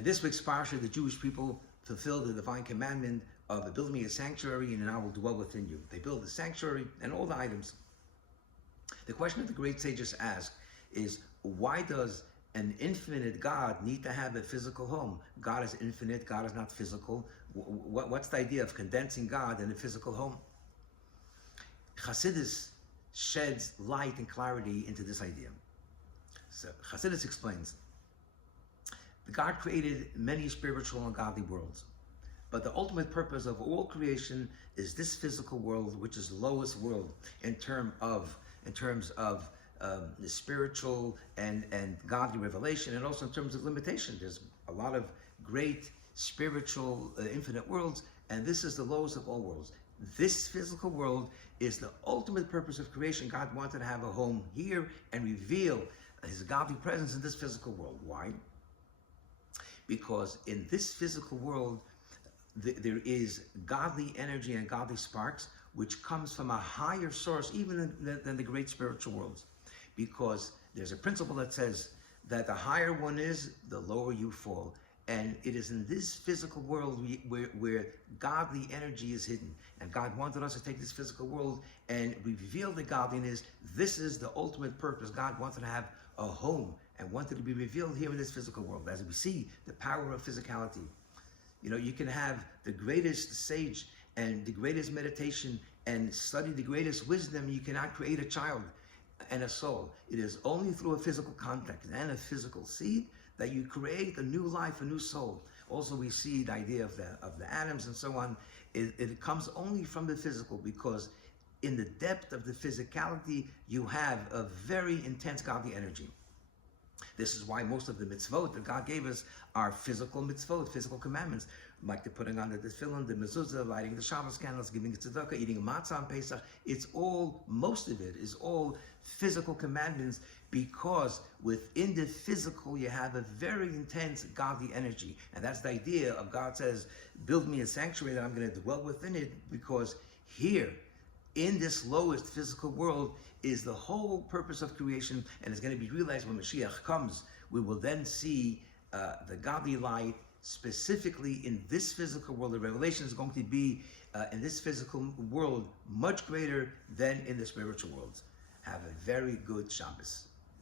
And this week's parsha, the Jewish people fulfilled the divine commandment of building me a sanctuary and I will dwell within you. They build the sanctuary and all the items. The question that the great sages ask is, why does an infinite God need to have a physical home? God is infinite, God is not physical. What's the idea of condensing God in a physical home? Chassidus sheds light and clarity into this idea. So Chassidus explains, God created many spiritual and godly worlds, but the ultimate purpose of all creation is this physical world, which is the lowest world in terms of the spiritual and godly revelation, and also in terms of limitation. There's a lot of great spiritual infinite worlds, and this is the lowest of all worlds. This physical world is the ultimate purpose of creation. God wanted to have a home here and reveal his godly presence in this physical world. Why? Because in this physical world, there is godly energy and godly sparks, which comes from a higher source, even than the great spiritual worlds. Because there's a principle that says that the higher one is, the lower you fall. And it is in this physical world where godly energy is hidden. And God wanted us to take this physical world and reveal the godliness. This is the ultimate purpose. God wanted to have a home and wanted to be revealed here in this physical world. As we see the power of physicality. You know, you can have the greatest sage and the greatest meditation and study the greatest wisdom. You cannot create a child and a soul. It is only through a physical contact and a physical seed that you create a new life, a new soul. Also, we see the idea of the atoms and so on. It comes only from the physical, because in the depth of the physicality, you have a very intense godly energy. This is why most of the mitzvot that God gave us are physical mitzvot, physical commandments, like the putting on the tefillin, the mezuzah, lighting the Shabbos candles, giving tzedakah, eating a matzah on Pesach. It's all, most of it is all physical commandments, because within the physical you have a very intense godly energy. And that's the idea of God says, build me a sanctuary that I'm going to dwell within it, because here, in this lowest physical world, is the whole purpose of creation, and it's going to be realized when Mashiach comes. We will then see the godly light specifically in this physical world. The revelation is going to be in this physical world much greater than in the spiritual worlds. Have a very good Shabbos.